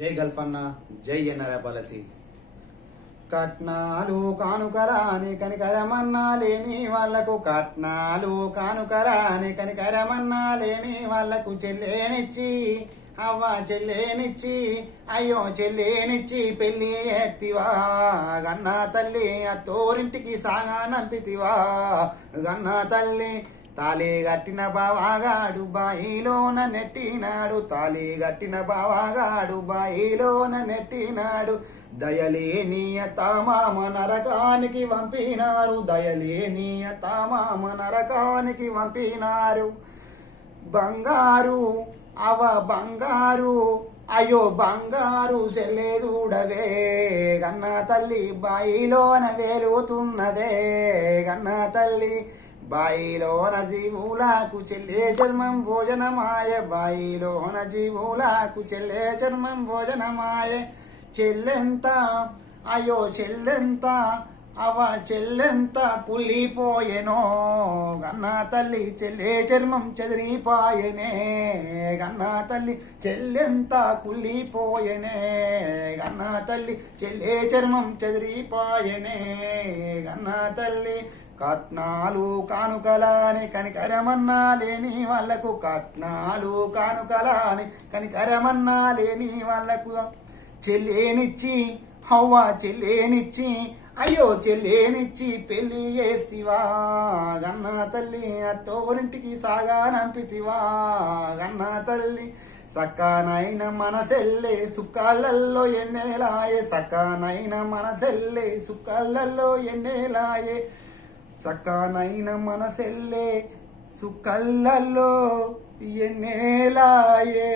జై గల్ఫన్న జై NRI policy. కట్నాలు కానుకరాని కనికరమన్నా లేని వాళ్ళకు. కట్నాలు కానుకరాని కనికరమన్నా లేని వాళ్ళకు. చెల్లేనిచ్చి అవ్వ చెల్లేనిచ్చి అయ్యో చెల్లేనిచ్చి పెళ్ళి ఎత్తివా. గన్నా తల్లి అత్తోరింటికి సాగా నంపితివా. గన్నా తల్లి తాళి గట్టిన బావాగాడు బాయిలోన నెట్టినాడు. తాళి గట్టిన బావాగాడు బాయిలోన నెట్టినాడు. దయలేనియ తామామ నరకానికి పంపినారు. దయలేనియ తామామ నరకానికి పంపినారు. బంగారు అవ బంగారు అయ్యో బంగారు చెల్లేదూడవే గన్న తల్లి బాయిలోన వేలుతున్నదే. గన్న తల్లి బాయిలోన జీవులకు చెల్లే చర్మం భోజనమాయ బాయిలోన జీవులకు చెల్లే చర్మం భోజనమాయ. చెల్లెంత అయ్యో చెల్లెంత అవ చెల్లెంత పులిపోయెనో గన్న తల్లి చెల్లే చర్మం చెదిరిపాయనే. గన్న తల్లి చెల్లెంత కుళ్ళిపోయెనే. గన్న తల్లి చెల్లే చర్మం చెదిరిపాయనే. గన్న తల్లి కట్నాలు కానుకలాని కనికరమన్నా లేని వాళ్ళకు కట్నాలు కానుకలాని కనికరమన్నా లేని వాళ్ళకు చెల్లేనిచ్చి హవ్వ చెల్లేనిచ్చి అయ్యో చెల్లేనిచ్చి పెళ్ళి చేసివా గన్న తల్లి అత్తోరింటికి సాగా నంపితివా గన్న తల్లి సక్కనైన మనసెల్లే సుక్కలల్లో ఎన్నేలాయే సక్కనైన మనసెల్లే సుక్కలల్లో ఎన్నేలాయే. సకానైన మనసెల్లే సుక్కలల్లో ఎన్నేలాయే?